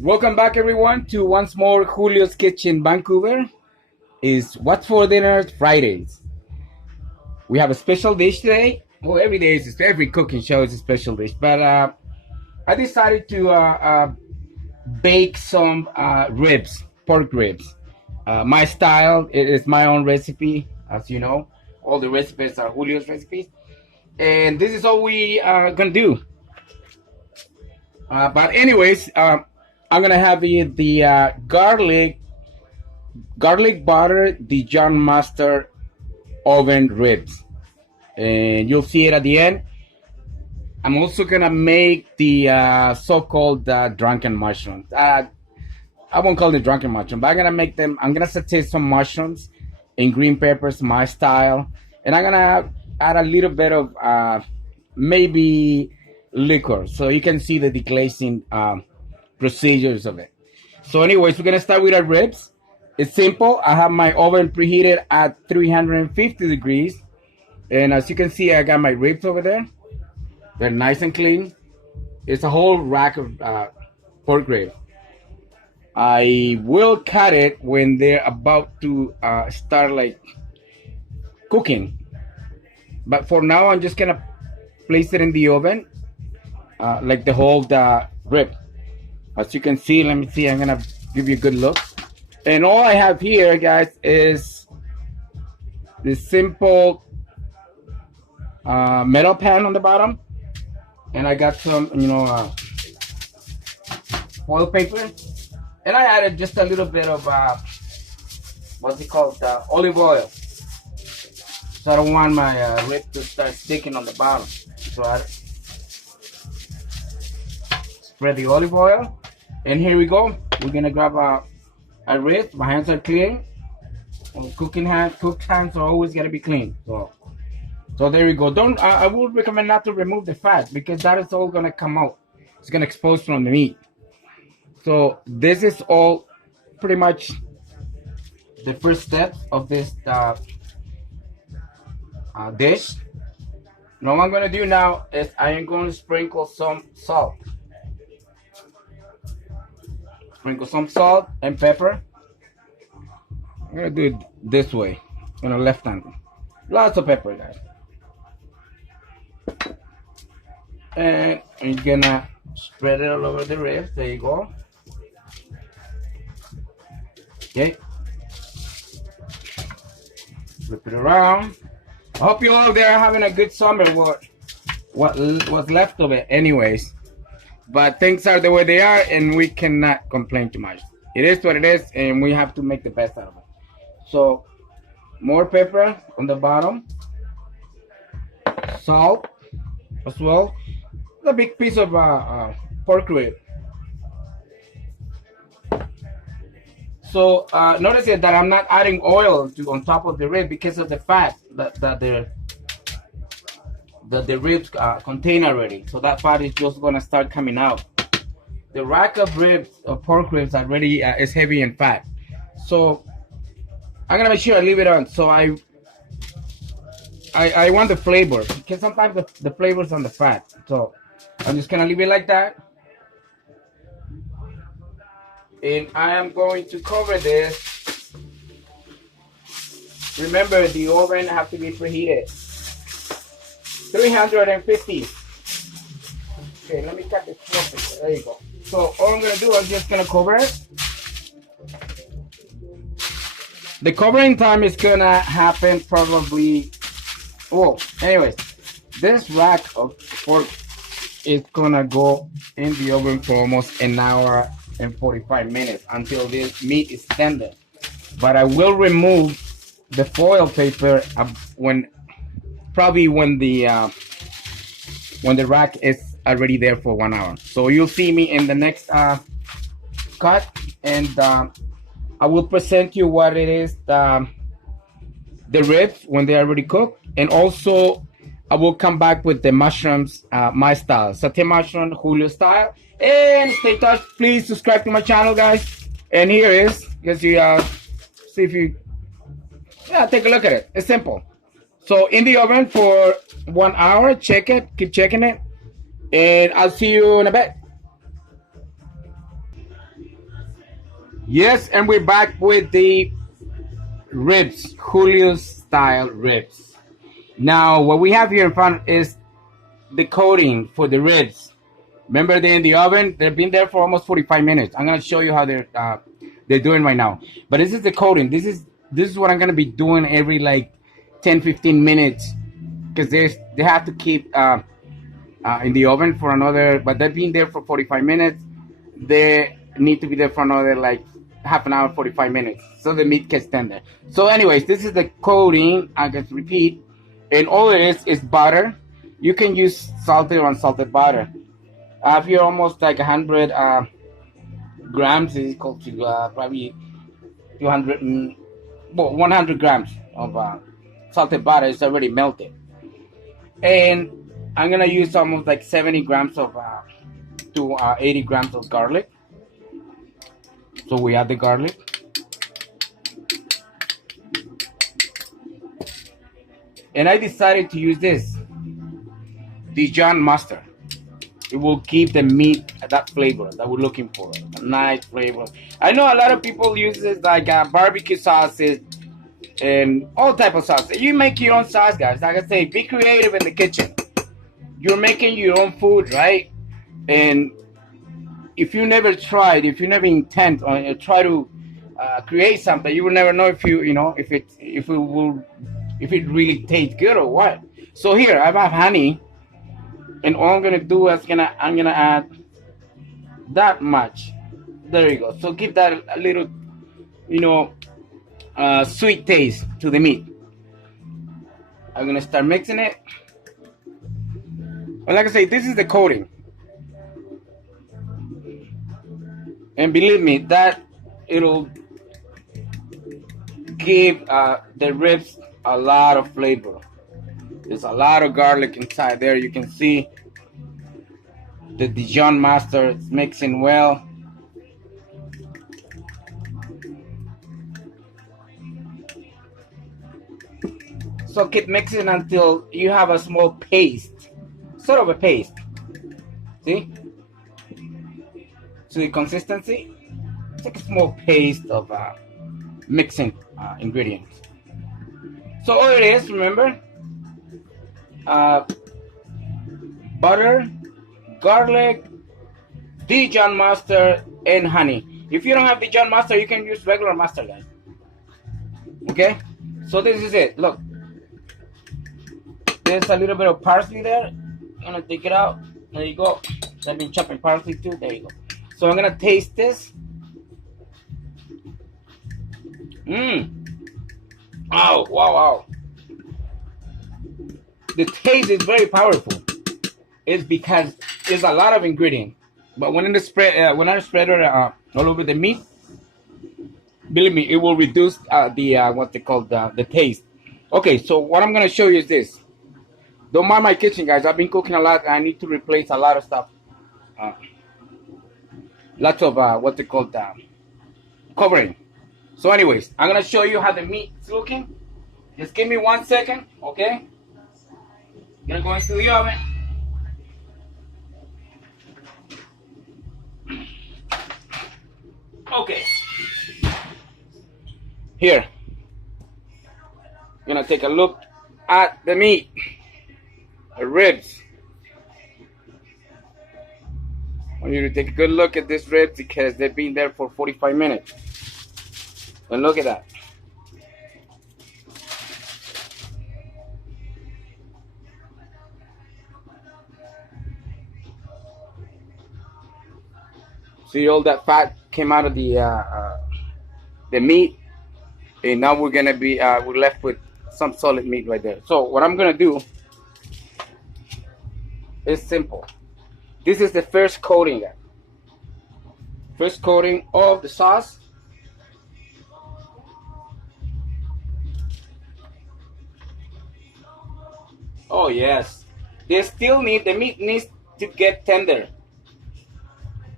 Welcome back, everyone, to once more Julio's Kitchen Vancouver. Is What's for Dinner Fridays. We have a special dish today. Well, every day is every cooking show is a special dish, but I decided to bake some ribs, pork ribs. My style. It is my own recipe, as you know. All the recipes are Julio's recipes, and this is all we are gonna do. But anyways, I'm gonna have the garlic butter Dijon mustard oven ribs, and you'll see it at the end. I'm also gonna make the so-called drunken mushrooms. I won't call it drunken mushroom, but I'm gonna make them. I'm gonna saute some mushrooms and green peppers, my style, and I'm gonna add a little bit of maybe liquor, so you can see the deglazing procedures of it. So, anyways, we're gonna start with our ribs. It's simple. I have my oven preheated at 350 degrees, and as you can see, I got my ribs over there. They're nice and clean. It's a whole rack of pork ribs. I will cut it when they're about to start like cooking. But for now, I'm just gonna place it in the oven, like the whole rib. As you can see, let me see. I'm gonna give you a good look. And all I have here, guys, is this simple metal pan on the bottom, and I got some, foil paper. And I added just a little bit of what's it called, olive oil. So I don't want my rib to start sticking on the bottom. So I spread the olive oil, and here we go. We're gonna grab a rib. My hands are clean. Cooked hands are always gotta be clean. So there we go. Don't. I would recommend not to remove the fat because that is all gonna come out. It's gonna expose from the meat. So this is all pretty much the first step of this dish. Now what I'm gonna do now is I am going to sprinkle some salt. Sprinkle some salt and pepper. I'm gonna do it this way, left hand. Lots of pepper, guys. And I'm gonna spread it all over the ribs. There you go. Okay. Flip it around. I hope you all there are having a good summer. What's left of it, anyways. But things are the way they are, and we cannot complain too much. It is what it is, and we have to make the best out of it. So, more pepper on the bottom, salt as well. A big piece of pork rib. So notice that I'm not adding oil on top of the rib because of the fat that the ribs contain already. So that fat is just gonna start coming out. The rack of ribs, of pork ribs, already is heavy in fat. So I'm gonna make sure I leave it on. So I want the flavor because sometimes the flavor's on the fat. So I'm just gonna leave it like that. And I am going to cover this. Remember, the oven has to be preheated. 350. Okay, let me cut this open. There you go. So all I'm gonna do, I'm just gonna cover it. The covering time is gonna happen probably. Oh, anyways, this rack of pork is gonna go in the oven for almost an hour and 45 minutes until this meat is tender. But I will remove the foil paper when the rack is already there for 1 hour. So you'll see me in the next cut, and I will present you what it is, the ribs when they are already cooked, and also I will come back with the mushrooms, my style, saute mushroom, Julio style. And stay in touch. Please subscribe to my channel, guys. And here is, because you see if you, take a look at it. It's simple. So in the oven for 1 hour. Check it. Keep checking it. And I'll see you in a bit. Yes, and we're back with the ribs, Julio's style ribs. Now, what we have here in front is the coating for the ribs. Remember, they're in the oven. They've been there for almost 45 minutes. I'm gonna show you how they're doing right now. But this is the coating. This is what I'm gonna be doing every like 10-15 minutes because they have to keep in the oven for another. But they've been there for 45 minutes. They need to be there for another like half an hour, 45 minutes, so the meat gets tender. So, anyways, this is the coating. I can repeat, and all it is butter. You can use salted or unsalted butter. If you're almost like 100 grams, is equal to probably 200, 100 grams of salted butter is already melted. And I'm gonna use almost like 70 grams of to 80 grams of garlic. So we add the garlic. And I decided to use this Dijon mustard. It will give the meat that flavor that we're looking for, a nice flavor. I know a lot of people use this like barbecue sauces and all type of sauce. You make your own sauce, guys. Like I say, be creative in the kitchen. You're making your own food, right? And if you never tried, if you never intend or try to create something, you will never know if it really tastes good or what. So here I have honey. And all I'm gonna do is I'm gonna add that much. There you go. So give that a little, sweet taste to the meat. I'm gonna start mixing it. Well, like I say, this is the coating, and believe me, that it'll give the ribs a lot of flavor. There's a lot of garlic inside there. You can see the Dijon mustard is mixing well. So keep mixing until you have a small paste, sort of a paste. See? See the consistency? It's like a small paste of mixing ingredients. So all it is, remember, butter, garlic, Dijon mustard, and honey. If you don't have Dijon mustard, you can use regular mustard, guys. Okay? So this is it. Look. There's a little bit of parsley there. I'm gonna take it out. There you go. I've been chopping parsley too. There you go. So I'm gonna taste this. Oh, wow. The taste is very powerful. It's because there's a lot of ingredient, but when I spread it all over the meat, believe me, it will reduce what they call the taste. Okay, so what I'm gonna show you is this. Don't mind my kitchen, guys. I've been cooking a lot. I need to replace a lot of stuff. Lots of what they call covering. So, anyways, I'm gonna show you how the meat is looking. Just give me 1 second, okay? Gonna go into the oven. Okay. Here. Gonna take a look at the meat. The ribs. I want you to take a good look at this ribs because they've been there for 45 minutes. And look at that. See, all that fat came out of the meat, and now we're gonna be we're left with some solid meat right there. So what I'm gonna do is simple. This is the first coating, guys. First coating of the sauce. Oh yes, the meat needs to get tender.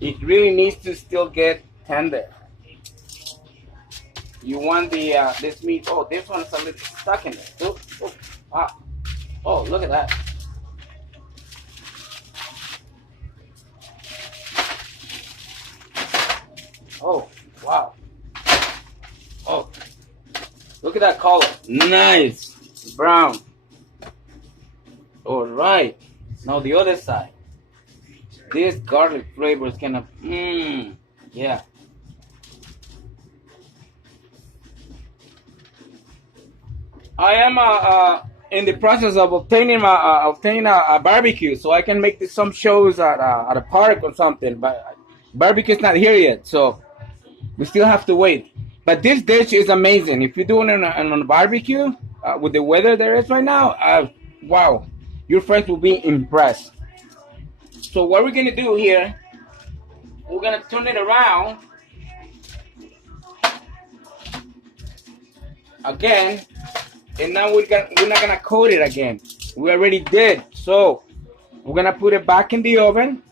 It really needs to still get tender. You want this meat. Oh, this one's a little stuck in there. Oh, look at that. Oh, wow. Oh, look at that color. Nice. Brown. All right. Now the other side. This garlic flavor is gonna, yeah. I am in the process of obtaining a barbecue, so I can make some shows at a park or something. But barbecue's not here yet, so we still have to wait. But this dish is amazing. If you're doing it on a barbecue with the weather there is right now, wow, your friends will be impressed. So what we're gonna do here, we're gonna turn it around again, and now we're not gonna coat it again. We already did. So we're gonna put it back in the oven,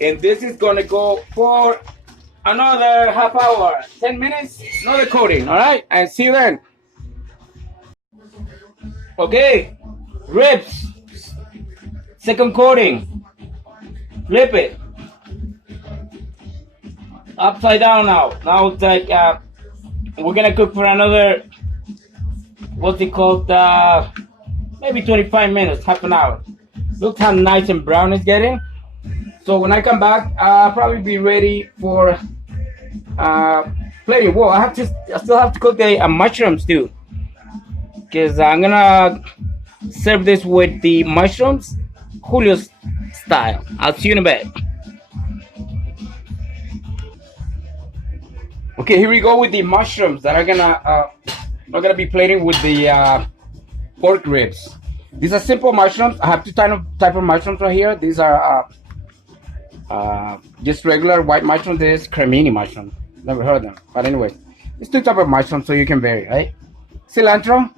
and this is gonna go for another half hour, 10 minutes, another coating. All right, and see you then. Okay, ribs, second coating. Flip it upside down now. Now it's like we're gonna cook for another, what's it called, maybe 25 minutes, half an hour. Look how nice and brown it's getting. So when I come back, I'll probably be ready for plating. Whoa, I still have to cook the mushrooms too, because I'm gonna serve this with the mushrooms Julio's style. I'll see you in a bit. Okay, here we go with the mushrooms that are gonna be plating with the pork ribs. These are simple mushrooms. I have two type of mushrooms right here. These are just regular white mushrooms. This is cremini mushroom. Never heard of them, but anyway, it's two type of mushrooms, so you can vary, right? Cilantro.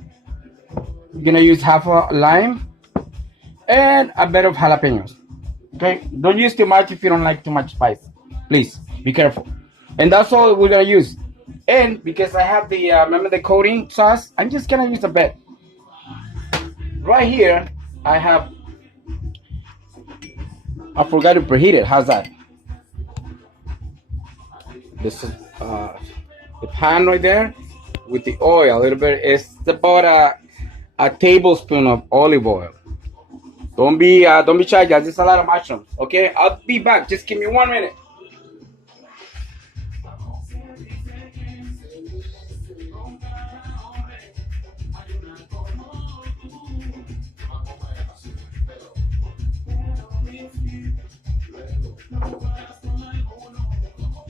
You're gonna use half a lime and a bit of jalapenos. Okay, don't use too much if you don't like too much spice. Please be careful. And that's all we're gonna use. And because I have the remember the coating sauce, I'm just gonna use a bit. Right here, I forgot to preheat it. How's that? This is the pan right there with the oil. A little bit. It's about a tablespoon of olive oil. Don't be shy, guys. There's a lot of mushrooms. Okay, I'll be back. Just give me 1 minute.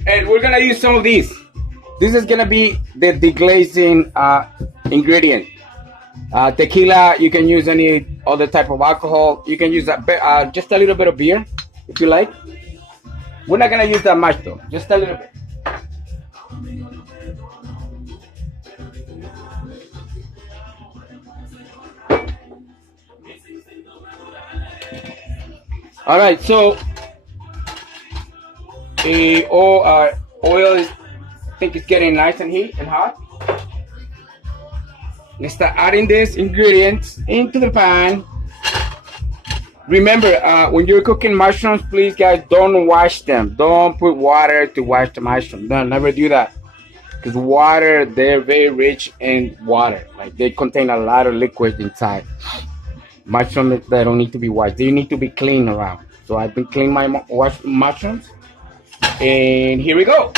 And we're gonna use some of these. This is gonna be the deglazing ingredient. Tequila, you can use any other type of alcohol. You can use just a little bit of beer if you like. We're not gonna use that much though, just a little bit. All right, so the oil is, I think it's getting nice and heat and hot. Let's start adding these ingredients into the pan. Remember, when you're cooking mushrooms, please guys, don't wash them. Don't put water to wash the mushrooms. No, never do that. Because water, they're very rich in water. Like they contain a lot of liquid inside. Mushrooms, they don't need to be washed. They need to be cleaned around. So I've been cleaning my mushrooms. And here we go.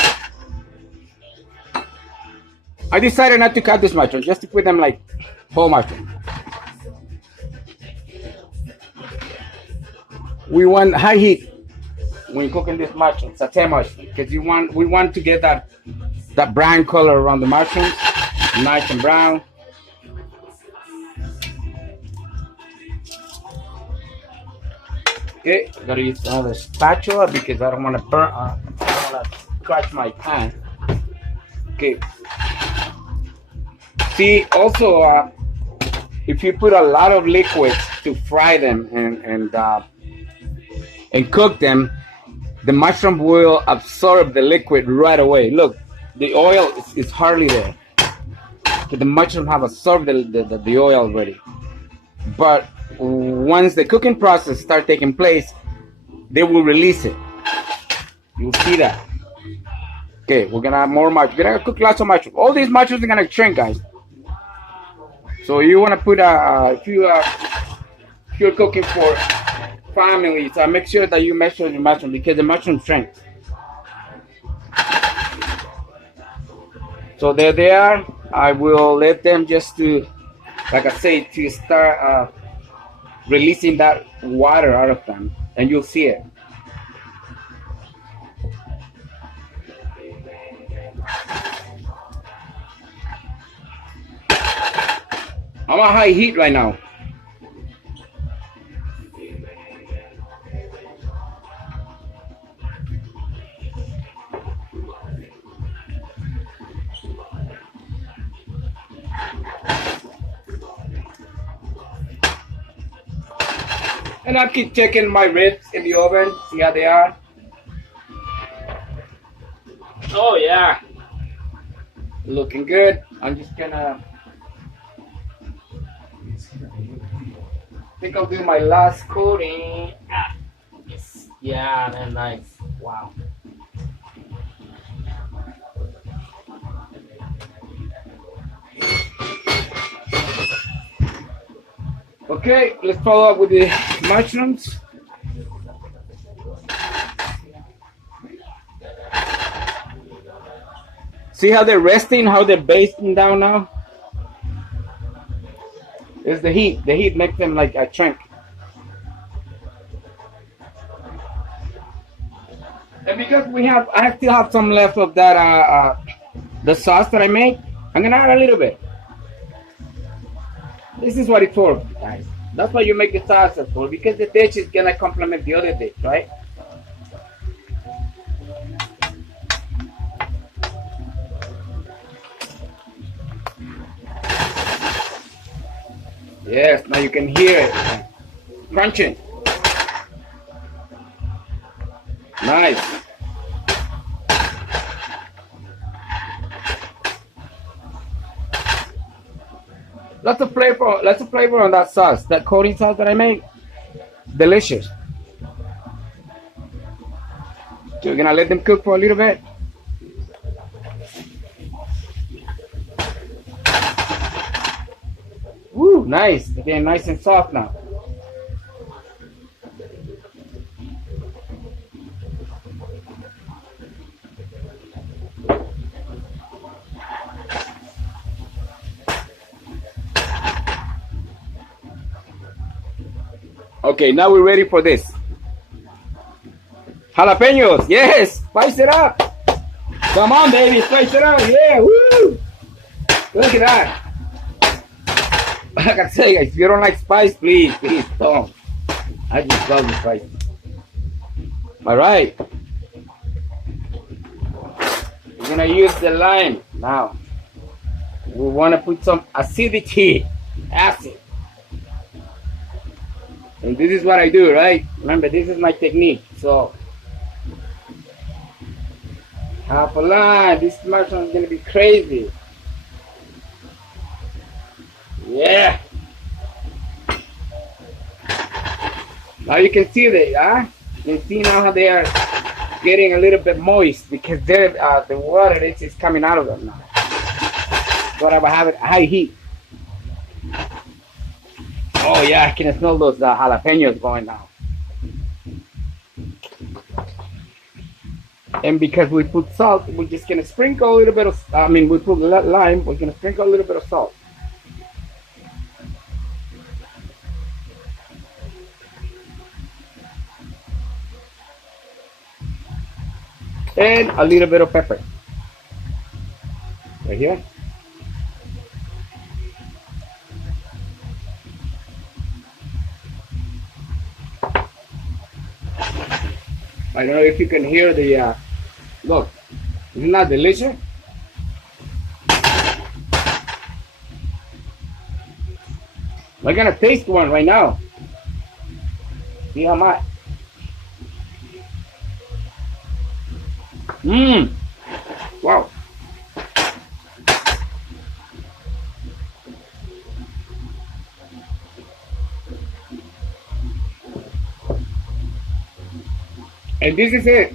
I decided not to cut this mushroom, just to put them like whole mushroom. We want high heat when you're cooking this mushroom, satay mushroom, because we want to get that brown color around the mushrooms, nice and brown. Okay, gotta use another spatula because I don't want to burn. I don't want to scratch my pan. Okay. See, also, if you put a lot of liquids to fry them and cook them, the mushroom will absorb the liquid right away. Look, the oil is hardly there. So the mushroom have absorbed the oil already. But once the cooking process starts taking place, they will release it. You'll see that. Okay, we're gonna add more mushrooms. We're gonna cook lots of mushrooms. All these mushrooms are gonna shrink, guys. So you wanna put if you're cooking for families, make sure that you measure your mushroom because the mushroom shrink. So there they are. I will let them just to, like I say, to start releasing that water out of them, and you'll see it. I'm on high heat right now. And I keep checking my ribs in the oven, see how they are. Oh yeah, looking good. I'm just gonna, I think I'll do my last coating. Yes. Yeah, that's nice. Wow. Okay, let's follow up with the mushrooms. See how they're resting, how they're basting down now? It's the heat. The heat makes them like a shrink. And because I still have some left of that, the sauce that I made, I'm gonna add a little bit. This is what it's for, guys. That's why you make the salsa for, because the dish is gonna complement the other dish, right? Yes, now you can hear it crunching. Nice. Lots of flavor on that sauce, that coating sauce that I made. Delicious. So we're gonna let them cook for a little bit. Woo, nice. They're getting nice and soft now. Okay, now we're ready for this. Jalapenos, yes, spice it up. Come on, baby, spice it up. Yeah, woo. Look at that. Like I say, if you don't like spice, please don't. I just love the spice. All right. We're gonna use the lime now. We want to put some acidity, acid. And this is what I do, right? Remember, this is my technique. So, half a lime. This mushroom is gonna be crazy. Yeah. Now you can see they, you can see now how they are getting a little bit moist because the water is coming out of them now. But I have it high heat. Oh yeah, I can smell those jalapenos going now. And because we put salt, we're just gonna sprinkle a little bit of, we put lime, we're gonna sprinkle a little bit of salt. And a little bit of pepper. Right here. I don't know if you can hear the, look, isn't that delicious? We're gonna taste one right now. See how much? Mmm. Wow. And this is it.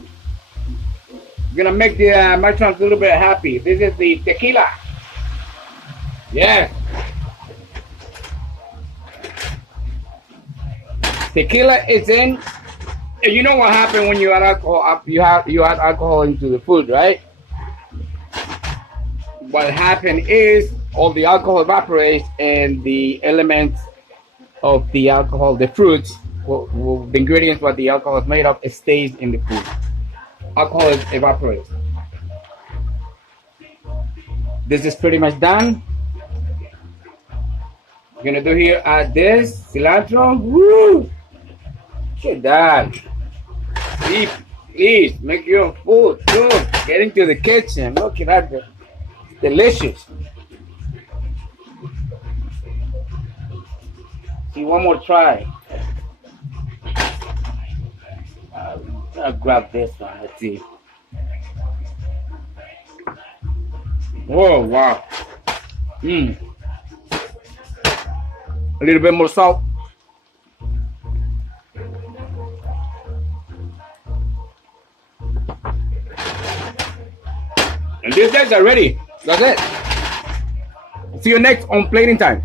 We're gonna make the mushrooms a little bit happy. This is the tequila. Yes. Tequila is in. And you know what happened when you add alcohol? You add alcohol into the food, right? What happened is all the alcohol evaporates and the elements of the alcohol, the fruits, the ingredients what the alcohol is made of, it stays in the food. Alcohol evaporates. This is pretty much done. We're gonna do here add this cilantro. Woo! Look at that. Please make your own food. Look, get into the kitchen. Look at that. Delicious. See, one more try. I'll grab this one. Let's see. Oh, wow. A little bit more salt. And these guys are ready. That's it. See you next on plating time.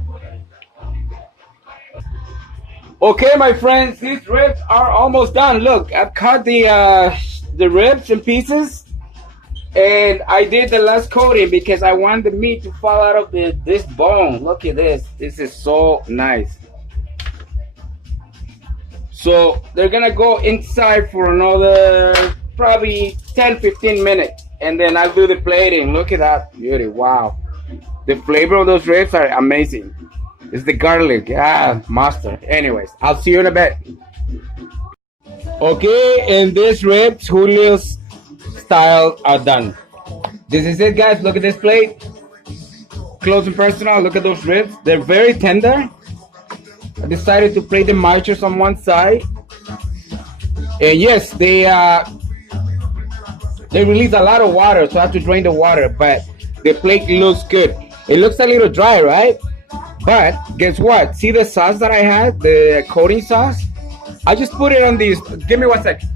Okay, my friends, these ribs are almost done. Look, I've cut the ribs in pieces, and I did the last coating because I want the meat to fall out of this bone. Look at this. This is so nice. So they're gonna go inside for another probably 10-15 minutes, and then I'll do the plating. Look at that beauty. Wow, the flavor of those ribs are amazing. It's the garlic, master. Anyways, I'll see you in a bit. Okay, and these ribs, Julio's style, are done. This is it, guys. Look at this plate. Close and personal. Look at those ribs. They're very tender. I decided to plate the marchers on one side. And yes, they release a lot of water, so I have to drain the water. But the plate looks good. It looks a little dry, right? But guess what? See the sauce that I had, the coating sauce? I just put it on these. Give me 1 second.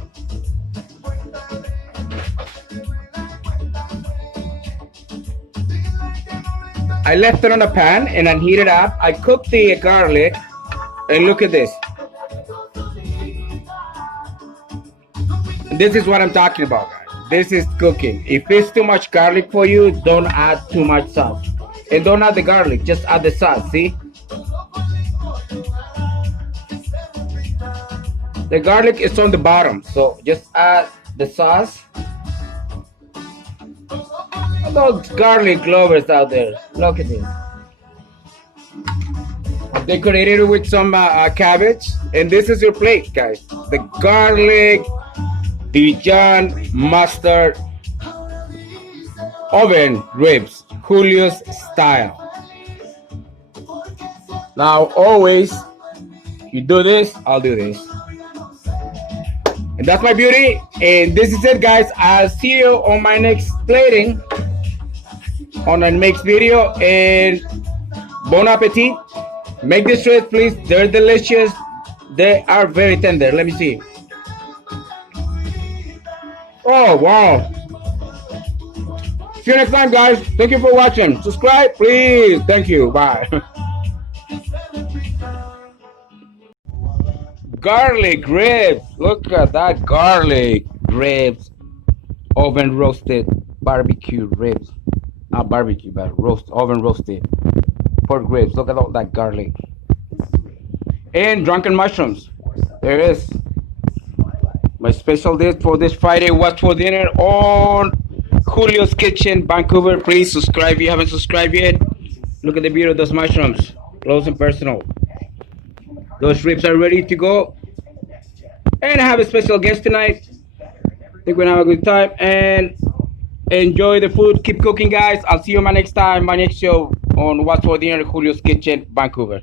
I left it on a pan and I heat it up. I cooked the garlic, and look at this. This is what I'm talking about, guys. This is cooking. If it's too much garlic for you, don't add too much sauce. And don't add the garlic, just add the sauce, see? The garlic is on the bottom, so just add the sauce. Those garlic lovers out there, look at this. I decorated it with some cabbage, and this is your plate, guys. The garlic, Dijon mustard, oven ribs. Julio's style. Now always you do this, I'll do this. And that's my beauty. And this is it, guys. I'll see you on my next plating, on the next video. And bon appetit. Make this ribs, please. They're delicious. They are very tender. Let me see. Oh wow. See you next time, guys. Thank you for watching. Subscribe, please. Thank you. Bye. Garlic ribs. Look at that garlic ribs. Oven roasted barbecue ribs. Not barbecue, but oven roasted pork ribs. Look at all that garlic. And drunken mushrooms. There it is. My special dish for this Friday. What's for dinner on Julio's Kitchen, Vancouver. Please subscribe if you haven't subscribed yet. Look at the beauty of those mushrooms. Close and personal. Those ribs are ready to go. And I have a special guest tonight. I think we're gonna have a good time and enjoy the food. Keep cooking, guys. I'll see you my next time, my next show on What's for Dinner, Julio's Kitchen, Vancouver.